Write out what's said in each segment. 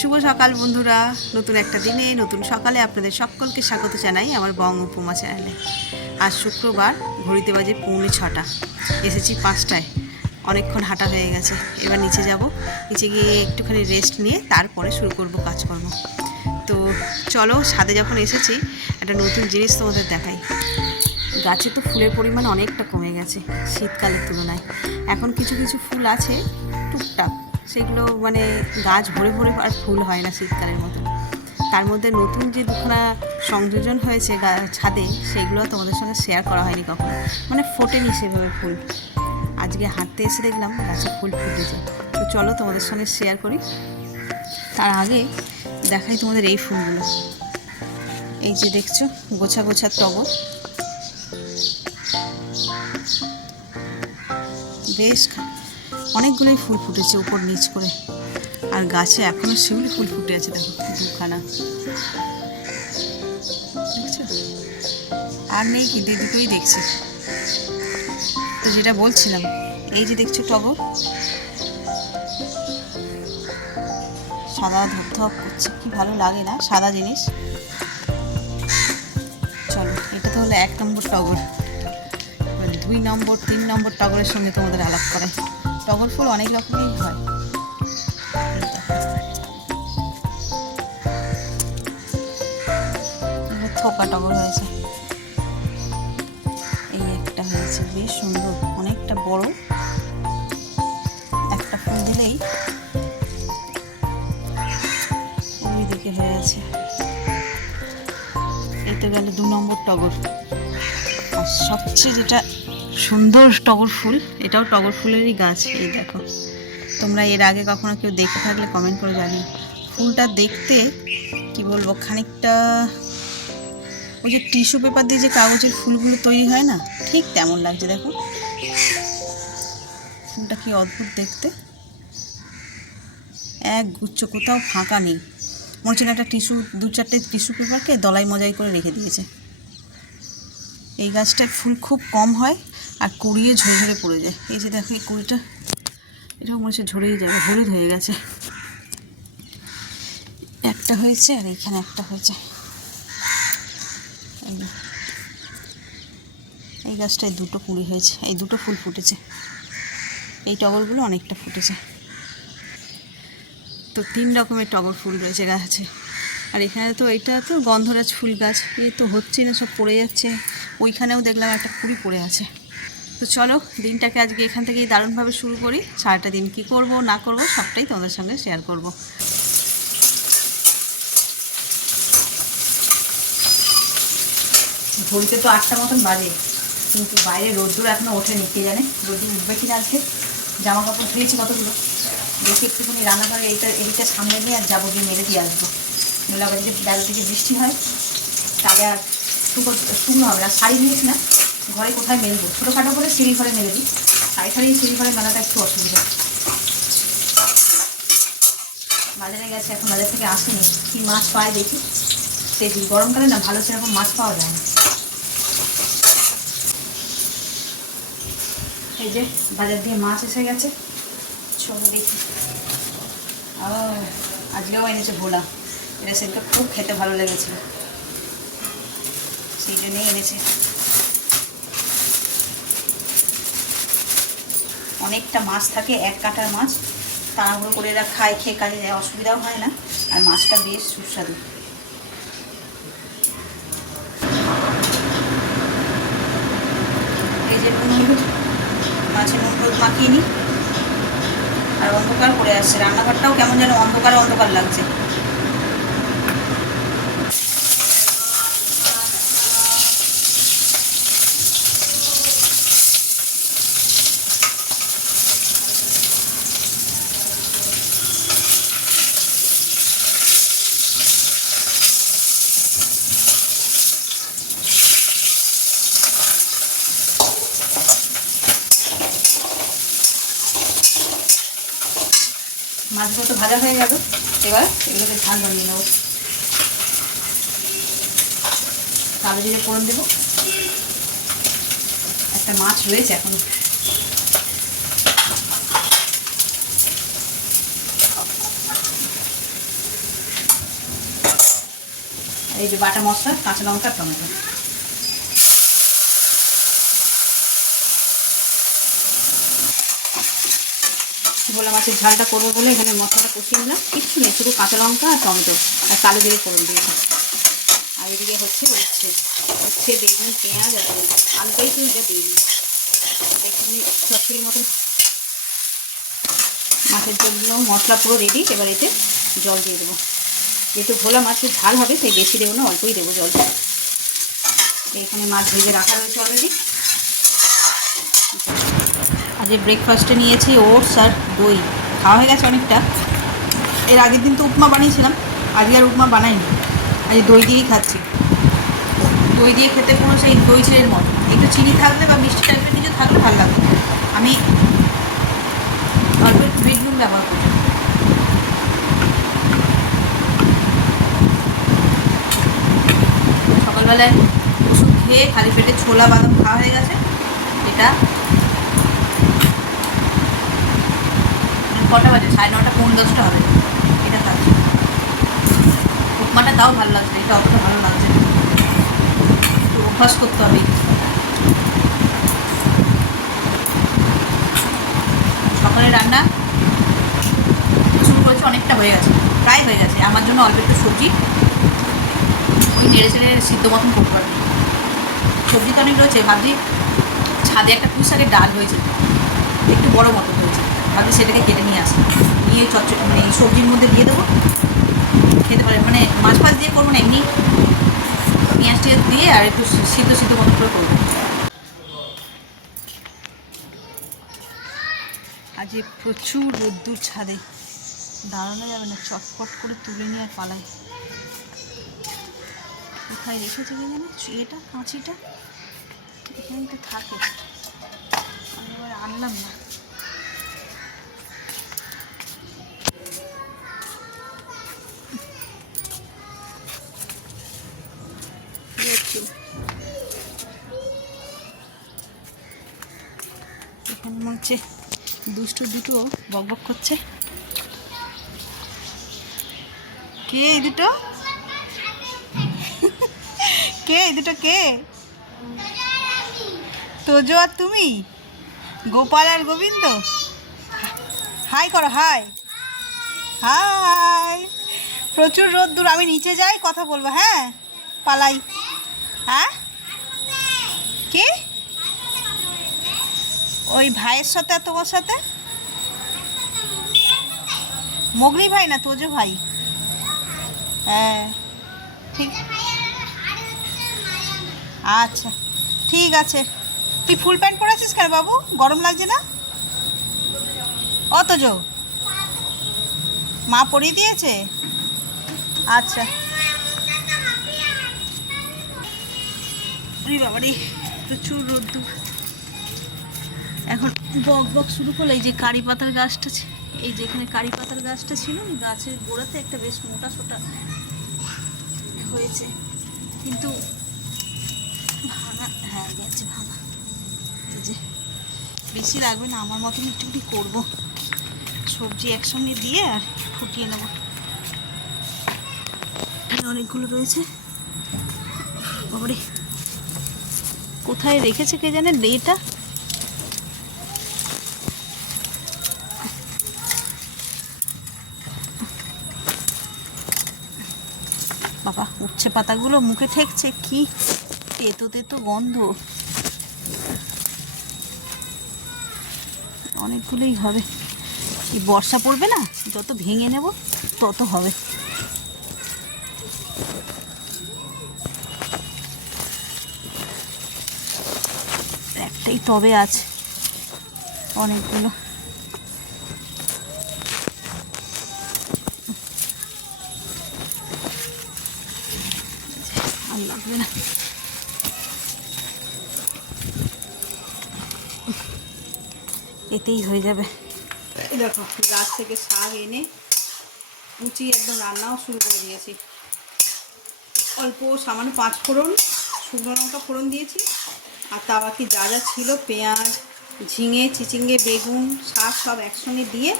শুভ সকাল বন্ধুরা, নতুন একটা দিনে নতুন সকালে আপনাদের সকলকে স্বাগত জানাই আমার বং উপমা চ্যানেলে। আজ শুক্রবার, ঘড়িতে বাজে 6:45। এসেছি 5টায়। অনেকক্ষণ হাঁটা হয়ে গেছে। এবার নিচে যাব, নিচে গিয়ে একটুখানি রেস্ট নিয়ে তারপরে শুরু করব কাজকর্ম। তো চলো, ছাদে যখন এসেছি একটা নতুন জিনিস তোমাদের দেখাই। গাছে তো ফুলের পরিমাণ অনেকটা কমে গেছে শীতকালের তুলনায়। এখন কিছু কিছু ফুল আছে টুকটাক, সেগুলো মানে গাছ ভরে ভরে আর ফুল হয় না শীতকালের মতো। তার মধ্যে নতুন যে দুখানা সংযোজন হয়েছে ছাদে, সেগুলো তোমাদের সঙ্গে শেয়ার করা হয়নি কখনো, মানে ফোটেনি সেভাবে ফুল। আজকে হাঁটতে এসে দেখলাম গাছে ফুল ফুটেছে। তো চলো তোমাদের সঙ্গে শেয়ার করি। তার আগে দেখাই তোমাদের এই ফুলগুলো। এই যে দেখছো, গোছা গোছা টগর, বেশ অনেকগুলোই ফুল ফুটেছে উপর নিচ করে। আর গাছে এখনো শিউলি ফুল ফুটে আছে, দেখো দুখানা, দেখছো? আর নেই কি, দুটোই দেখছি। তো যেটা বলছিলাম, এই যে দেখছো টগর, সাদা ধপধপ করছে, কি ভালো লাগে না সাদা জিনিস। চলো, এটা তো হলো 1 নম্বর টগর। 2 নম্বর 3 নম্বর টগরের সঙ্গে তোমাদের আলাপ করাই। টগর ফুল অনেক রকমেরই হয়। থোকা টগর হয়েছে, এই একটা হয়েছে বেশ সুন্দর, অনেকটা বড়। একটা ফুল দিলেই ওই দিকে হয়ে আছে। এই তো গেল 2 নম্বর টগর। আর সবচেয়ে যেটা সুন্দর টগর ফুল, এটাও টগর ফুলেরই গাছ। এই দেখো, তোমরা এর আগে কখনো কেউ দেখে থাকলে কমেন্ট করে জানিও। ফুলটা দেখতে কি বলবো, খানিকটা ওই যে টিস্যু পেপার দিয়ে যে কাগজের ফুলগুলো তৈরি হয় না, ঠিক তেমন লাগছে। দেখো ফুলটা কি অদ্ভুত দেখতে, এক গুচ্ছ, কোথাও ফাঁকা নেই। মনে হচ্ছে না একটা টিস্যু, 2-4টে টিস্যু পেপারকে দলাই মজাই করে রেখে দিয়েছে। এই গাছটায় ফুল খুব কম হয় আর কুড়িয়ে ঝরে ঝরে পড়ে যায়। এই যে দেখো এই কুড়িটা, এটাও মনে হচ্ছে ঝরেই যাবে, হলুদ হয়ে গেছে। একটা হয়েছে আর এইখানে একটা হয়েছে। এই গাছটায় 2টো কুড়ি হয়েছে, এই 2টো ফুল ফুটেছে। এই টগরগুলো অনেকটা ফুটেছে। তো 3 রকমের টগর ফুল রয়েছে গাছে। আর এখানে তো এটা তো গন্ধরাজ ফুল গাছ, এ তো হচ্ছে না, সব পড়ে যাচ্ছে। ওইখানেও দেখলাম একটা কুড়ি পড়ে আছে। তো চলো, দিনটাকে আজকে এখান থেকেই দারুণভাবে শুরু করি। সারাটা দিন কী করব না করব সবটাই তোমাদের সঙ্গে শেয়ার করব। ঘড়িতে তো 8টা মতন বাজে, কিন্তু বাইরে রোদ্দুর এখনও ওঠেনি। কে জানে রোদ্দুর উঠবে কিনা আজকে। জামা কাপড় ধুয়েছি কতগুলো, দেখি একটুখানি রান্নাঘরে এদিকটা সামনে নিয়ে আর যাবো, গিয়ে মেরে দিয়ে আসবো। নইলে আবার যদি বেলা থেকে বৃষ্টি হয় তাহলে আর শুকনো হবে না। শাড়ি নিয়েছি না, ঘরে কোথায় মেলবো, ছোটোখাটো করে সিঁড়ি ঘরে মেলে দিই। শাড়ি সিঁড়ি ঘরে মেলাটা একটু অসুবিধা। বাজারে গেছে, এখন বাজার থেকে আসেনি, কী মাছ পায় দেখি। সেই গরমকালে না ভালো সেরকম মাছ পাওয়া যায় না। এই যে বাজার দিয়ে মাছ এসে গেছে, চলো দেখি। আজকেও এনেছে ভোলা, এটা সেদিনটা খুব খেতে ভালো লেগেছিল, সেই জন্যই এনেছে। অনেকটা মাছ থাকে, 1 কাঁটার মাছ, তাড়াহুড়ো করে এরা খায়, খেয়ে কাজে যায়, অসুবিধাও হয় না। আর মাছটা বেশ সুস্বাদু। এই যে নুন হলুদ, মাছে নুন হলুদ মাখিয়ে নিই। আর অন্ধকার করে আসছে, রান্নাঘরটাও কেমন যেন অন্ধকার অন্ধকার লাগছে। মাছগুলো তো ভাজা হয়ে গেল, এবার এগুলোকে ঝাল বানিয়ে নেব। কালো জিরে ফোড়ন দেবো, একটা মাছ রয়েছে এখন। এই যে বাটা মশলা, কাঁচা লঙ্কা, টমেটো। ভোলা মাছের ঝালটা করবো বলে এখানে মশলাটা কষিয়ে নিলাম। কিচ্ছু নেই, শুধু কাঁচা লঙ্কা আর টমেটো আর কালো জিরে ফোড়ন দিয়েছি। আর এদিকে হচ্ছে বেগুন, পেঁয়াজ আর আলুটাই তো এটা দিইনি। একটুখানি চচ্চড়ির মতন মাছের জন্য মশলা পুরো রেডি। এবার এতে জল দিয়ে দেবো। যেহেতু ভোলা মাছের ঝাল হবে তাই বেশি দেবো না, অল্পই দেবো জল। এখানে মাছ ভেজে রাখা রয়েছে অলরেডি। আজকে ব্রেকফাস্টে নিয়েছি ওটস আর দই। খাওয়া হয়ে গেছে অনেকটা। এর আগের দিন তো উপমা বানিয়েছিলাম, আজকে আর উপমা বানাইনি। আজকে দই দিয়েই খাচ্ছি। দই দিয়ে খেতে কোনো সেই দই ছেলের মতো একটু চিনি থাকলে বা মিষ্টি টাইপের কিছু থাকলে ভালো লাগবে। আমি অল্প একটু বিট নুন ব্যবহার করি। সকালবেলায় ওষুধ খেয়ে খালি পেটে ছোলা বাদাম খাওয়া হয়ে গেছে। এটা কটা বাজে? 9:30 পৌনে 10টা হবে। এটা খাচ্ছি। উপমাটা তাও ভালো লাগছে, এটা অতটা ভালো লাগছে না। একটু অভ্যাস করতে হবে। সকালে রান্না শুরু করেছে, অনেকটা হয়ে গেছে, প্রায় হয়ে গেছে। আমার জন্য অল্প একটু সবজি ওই নেড়ে চেড়ে সিদ্ধ মতন করতে পারবি। সবজি তো অনেক রয়েছে। ভাবছি ছাদে একটা পুঁই শাকের ডাল হয়েছে, একটু বড় মতো হয়েছে। ভাবছি সেটাকে কেটে নিয়ে আসি, নিয়ে মানে সবজির মধ্যে দিয়ে দেবো, খেতে পারে। মানে মাছ ফাছ দিয়ে করবো না, এমনি পেঁয়াজ টিয়াজ দিয়ে আর একটু সিদ্ধ মতো করে করবো। আজ প্রচুর রোদ্দুর, ছাদে দাঁড়ানো যাবে না, চটপট করে তুলে নিয়ে আর পালাই। কোথায় রেখেছে কি জানো এটা, কাঁচিটা এখানে তো থাকে, আমি এবার আনলাম না। এখানে মনে হচ্ছে দুটো বকবক করছে। কে এই দুটো? কে? তোজো আর তুমি? গোপাল আর গোবিন্দ? হাই করো, হাই। প্রচুর রোদ্দুর, আমি নিচে যাই, কথা বলবো। হ্যাঁ, পালাই। হ্যাঁ, কি ওই ভাইয়ের সাথে আর তোমার সাথে? মগরি ভাই না তোজো ভাই? হ্যাঁ, ঠিক। আচ্ছা, ঠিক আছে। তুই ফুল প্যান্ট পরেছিস কেন বাবু? গরম লাগছে না? তোজো মা পরিয়ে দিয়েছে? আচ্ছা। বাবারে প্রচুর রোদ্দুর। এখন বক শুরু করলো। এই যে কারি পাতার গাছটা, এই যে এখানে কারি পাতার গাছটা ছিল, গাছের গোড়াতে একটা বেশ মোটা সোটা হয়েছে, কিন্তু ভাঙা। হ্যাঁ, গেছে ভাঙা। এই যে বেশি লাগবে না, আমার মতন একটুখানি করবো। সবজি একসঙ্গে দিয়ে আর ফুটিয়ে নেবো। অনেকগুলো রয়েছে। বাবারে কোথায় রেখেছে কে জানে এটা। বাবা, উচ্ছে পাতাগুলো মুখে ঠেকছে, কি তেতো গন্ধ। অনেকগুলোই হবে। এই বর্ষা পড়বে না, যত ভেঙে নেব তত হবে। একটাই টবে আছে, অনেকগুলো। আর লাগবে না। এতেই হয়ে যাবে। দেখো, গাছ থেকে শাক এনে কুচি একদম রান্নাও শুরু করে দিয়েছি। অল্প সামান্য 5 ফোড়ন, শুকনো লঙ্কা ফোড়ন দিয়েছি। আর তা বাকি যা ছিল, পেঁয়াজ, ঝিঙে, চিচিঙ্গে, বেগুন, শাক সব একসঙ্গে দিয়ে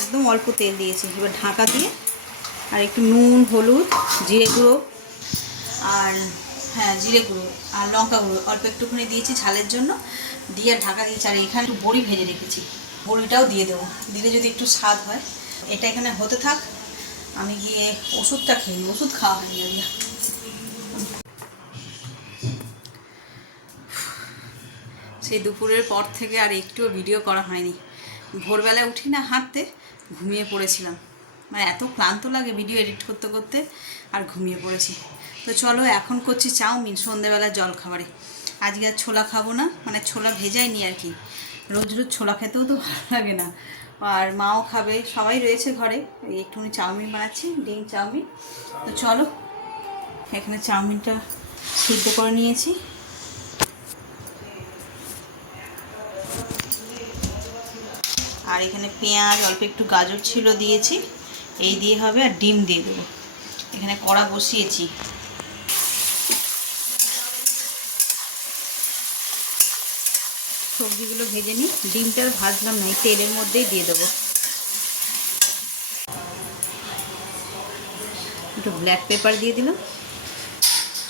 একদম অল্প তেল দিয়েছি। এবার ঢাকা দিয়ে আর একটু নুন, হলুদ, জিরে গুঁড়ো আর হ্যাঁ জিরে গুঁড়ো আর লঙ্কা গুঁড়ো অল্প একটুখানি দিয়েছি ঝালের জন্য, দিয়ে ঢাকা দিয়েছি। আর এখানে একটু বড়ি ভেজে রেখেছি, বড়িটাও দিয়ে দেবো, দিলে যদি একটু স্বাদ হয়। এটা এখানে হতে থাক, আমি গিয়ে ওষুধটা খেয়ে নিই, ওষুধ খাওয়া হয়নি আজকে। সেই দুপুরের পর থেকে আর একটুও ভিডিও করা হয়নি। ভোরবেলায় উঠি না হাঁটতে, ঘুমিয়ে পড়েছিলাম, মানে এত ক্লান্ত লাগে ভিডিও এডিট করতে করতে, আর ঘুমিয়ে পড়েছি। তো চলো এখন করছি চাউমিন সন্ধ্যেবেলা জলখাবারে। আজকে আর ছোলা খাবো না, মানে ছোলা ভেজাইনি আর কি, রোজ রোজ ছোলা খেতেও তো ভালো লাগে না। আর মাও খাবে, সবাই রয়েছে ঘরে। একটুখানি চাউমিন বানাচ্ছি, ডিম চাউমিন। তো চলো, এখানে চাউমিনটা সিদ্ধ করে নিয়েছি। আর এখানে পেঁয়াজ, অল্প একটু গাজর ছিল দিয়েছি, এই দিয়ে হবে। আর ডিম দিয়ে দেবো। এখানে কড়া বসিয়েছি। সবজিগুলো ভেজে নিই, ডিমটা ভাজলাম না, এই তেলের মধ্যেই দিয়ে দেবো। একটু ব্ল্যাক পেপার দিয়ে দিলাম,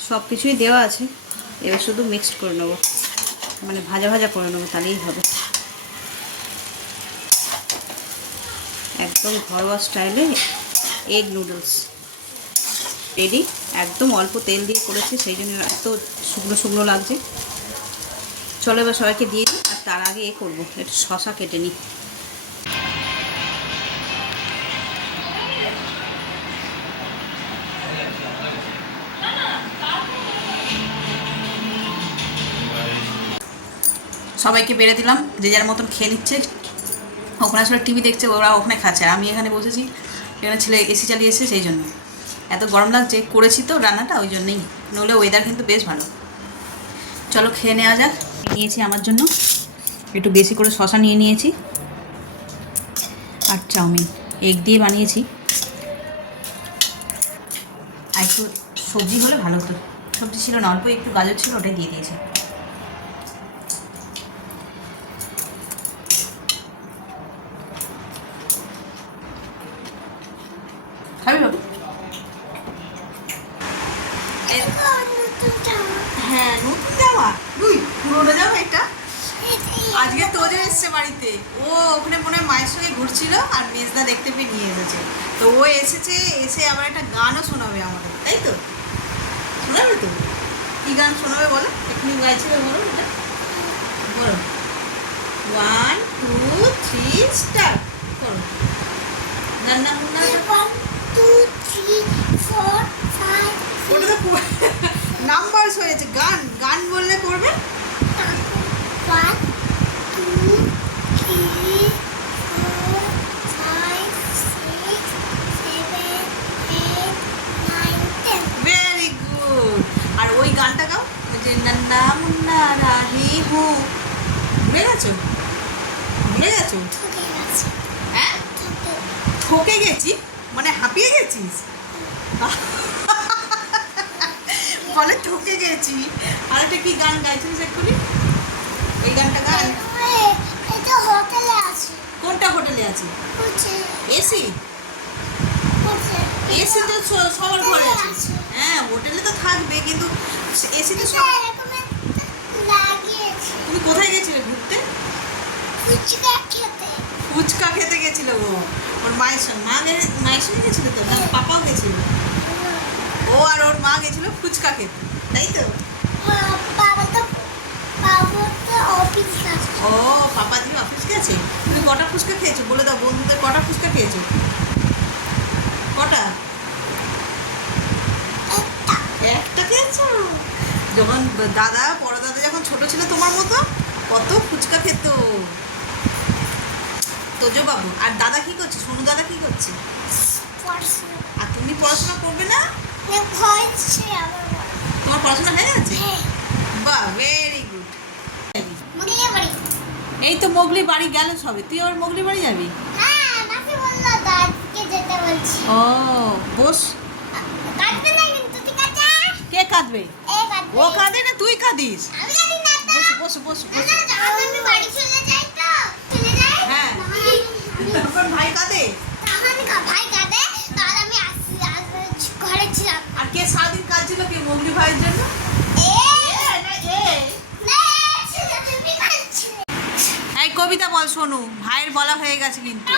সব কিছুই দেওয়া আছে। এবার শুধু মিক্সড করে নেবো, মানে ভাজা ভাজা করে নেবো, তাহলেই হবে। একদম ঘরোয়া স্টাইলে এগ নুডলস রেডি। একদম অল্প তেল দিয়ে করেছি, সেই জন্য এত শুকনো শুকনো লাগছে। চলো এবার সবাইকে দিয়ে দিই। আর তার আগে এ করবো, একটু শসা কেটে নিই। সবাইকে বেড়ে দিলাম, যে যার মতন খেয়ে নিচ্ছে। ওখানে আসলে টিভি দেখছে, ওরা ওখানে খাচ্ছে, আমি এখানে বসেছি। এখানে ছেলে এসি চালিয়েছে, সেই জন্য এত গরম লাগছে। করেছি তো রান্নাটা, ওই জন্যই, নইলে ওয়েদার কিন্তু বেশ ভালো। চলো খেয়ে নেওয়া যাক। নিয়েছি আমার জন্য একটু বেশি করে শসা নিয়ে নিয়েছি, আর চাউমিন এগ দিয়ে বানিয়েছি। আর একটু সবজি হলে ভালো হতো, সবজি ছিল না, অল্প একটু গাজর ছিল, ওটাই দিয়ে দিয়েছি। খাবি বাবু? হ্যাঁ, নতুন জামা। তুই পুরোনো জামা এটা? আজকে তোজো এসছে বাড়িতে, ও ওখানে মনে হয় মায়ের সঙ্গে ঘুরছিল, আর মেজদা দেখতে পেয়ে নিয়ে এসেছে। তো ও এসেছে, এসে আবার একটা গানও শোনাবে আমাদের, তাই তো? শোনাবে তো? কী গান শোনাবে বলো? এক্ষুনি গাইছিলে, বলো এটা, বলো। 1 2 3 স্টার্ট করো। গান্না মুন্না 1 2 3 4 5 ওটা তো নাম্বারস হয়েছে, গান গান বললে করবে। 1 2 3 4 5 6 7 8 9 10 ভেরি গুড। আর ওই গানটা গাও, ওই যে নন্না মুন্না রাহি হো। ভুলে গেছো? ভুলে গেছো? ঠকে গেছে হ্যাঁ, ঠকে ঠকে গেছি মানে হাঁপিয়ে গেছিস? বলে ঠকে গেছি। আর একটা কি গান গাইছিস এক্ষুনি? এই গানটা গান। এটা হোটেলে আছে, কোনটা হোটেলে আছে? হচ্ছে এসি? হচ্ছে এসি তো সবার ঘরে আছে। হ্যাঁ, হোটেলে তো থাকবে, কিন্তু এসি তো সব। এরকম লাগিয়েছে তুমি কোথায় গেছিলে ঘুরতে? ফুচকা খেতে। ফুচকা খেতে গেছিল ও, ওর মায়ের সঙ্গে। মায়ের সঙ্গে গেছিল তো, না পাপাও গেছিল? ও আর ওর মা গেছিল ফুচকা খেতে, তাই তো? বাবা তো অফিস গেছে। ও, পাপা তুমি অফিস গেছে। তুমি কটা ফুচকা খেয়েছো বলে দাও, বন্ধুদের কটা ফুচকা খেয়েছো? কটা? একটা খেয়েছো? যখন দাদা, বড় দাদা যখন ছোট ছিল তোমার মতো, কত ফুচকা খেত তোজো বাবু। আর দাদা কি করছে? সোনু দাদা কি করছে? পড়াশোনা আর তুমি পড়াশোনা করবে না? হয়েছে আমার বড়। তোমার পড়াশোনা হয়ে গেছে? হ্যাঁ, বাহ, ভেরি গুড। মুগলিয়া বাড়ি। এই তো মোগলি বাড়ি গেল সবে, তুই আবার মোগলি বাড়ি যাবি? হ্যাঁ, মাসি বললো দাদকে যেতে বলছি। ও, বস। কাটবে না কিন্তু, ঠিক আছে? কে কাঁদবে? এ কাটবে। ও কাঁদে না, তুই কাঁদিস? আমি কাটি না তো। বসু বসু বসু না, বসু। না, আমি বাড়ি চলে যাই তো। চলে যাই? হ্যাঁ। তখন ভাই কাঁদে? তখন ভাই কাঁদে, তাহলে আমি আসবো, ঘরে ছিলাম। আর কে সারাদিন কাঁদছিল, কে মগলি ভাইয়ের জন্য এই কবিতা বল শোনু, ভাইয়ের বলা হয়ে গেছে কিন্তু।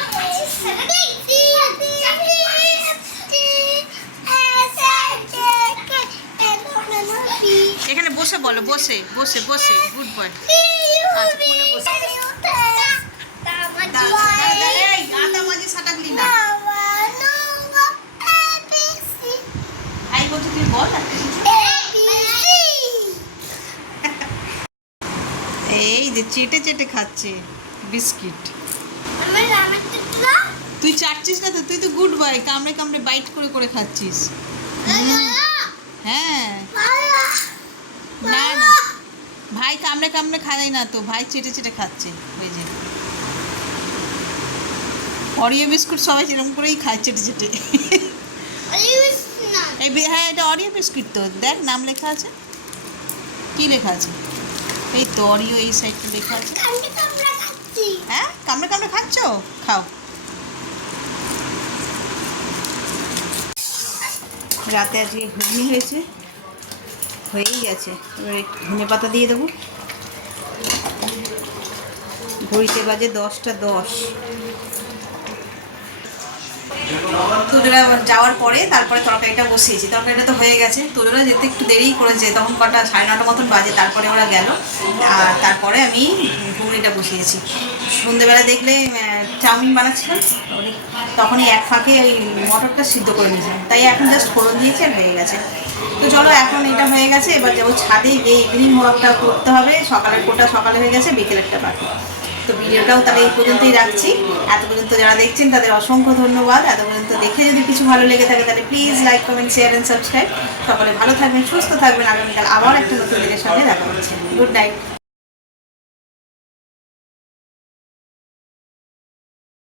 এখানে বসে বলো, বসে বসে বসে, গুড বয়। এই আটা মাঝে সাটাগলি না। ভাই বলছে তুই বল একটা কিছু। এই যে চেটে চেটে খাচ্ছে বিস্কিট। তুই চাটছিস না তো, তুই তো গুড বয়, কামড়ে কামড়ে বাইট করে করে খাচ্ছিস। হ্যাঁ না না, ভাই কামড়ে কামড়ে খায় না তো, ভাই চেটে চেটে খাচ্ছে। ওই যে অরিও বিস্কুট সবাই এরকম করেই খায় চেটে চেটে। হ্যাঁ এটা অরিও বিস্কুট তো, দেখ নাম লেখা আছে। কি লেখা আছে? এই তো অরিও, এই সাইডটা লেখা আছে। হ্যাঁ কামড়ে কামড়ে খাচ্ছ, খাও। রাতে আজকে ঘুগনি হয়েছে, হয়েই গেছে। এবার ধনে পাতা দিয়ে দেবো। ঘড়িতে বাজে 10:10। তোজোরা যাওয়ার পরে তারপরে তরকারিটা বসিয়েছি। তরকারিটা তো হয়ে গেছে, তোজোরা যেতে একটু দেরিই করেছে, তখন কটা 9:30 মতন বাজে, তারপরে ওরা গেল। আর তারপরে আমি ঘুগনিটা বসিয়েছি। সন্ধ্যেবেলা দেখলে চাউমিন বানাচ্ছিলাম, তখনই এক ফাঁকে ওই মটরটা সিদ্ধ করে নিয়েছিলাম, তাই এখন জাস্ট ফোড়ন দিয়েছি আর হয়ে গেছে। তো চলো এখন এটা হয়ে গেছে, এবার যাবো ছাদে গিয়ে ইভিনিং ওয়াকটা করতে হবে। সকালের কোটা সকালে হয়ে গেছে, বিকেলেরটা বাকি। তো ভিডিওটাও তাহলে এই পর্যন্তই রাখছি। এত পর্যন্ত যারা দেখছেন তাদের অসংখ্য ধন্যবাদ। এত পর্যন্ত দেখে যদি কিছু ভালো লেগে থাকে তাহলে please like, comment, share and subscribe. সকলে ভালো থাকবেন, সুস্থ থাকবেন। আগামীকাল আবার একটা নতুন দিনের সাথে দেখা হচ্ছে। Good night.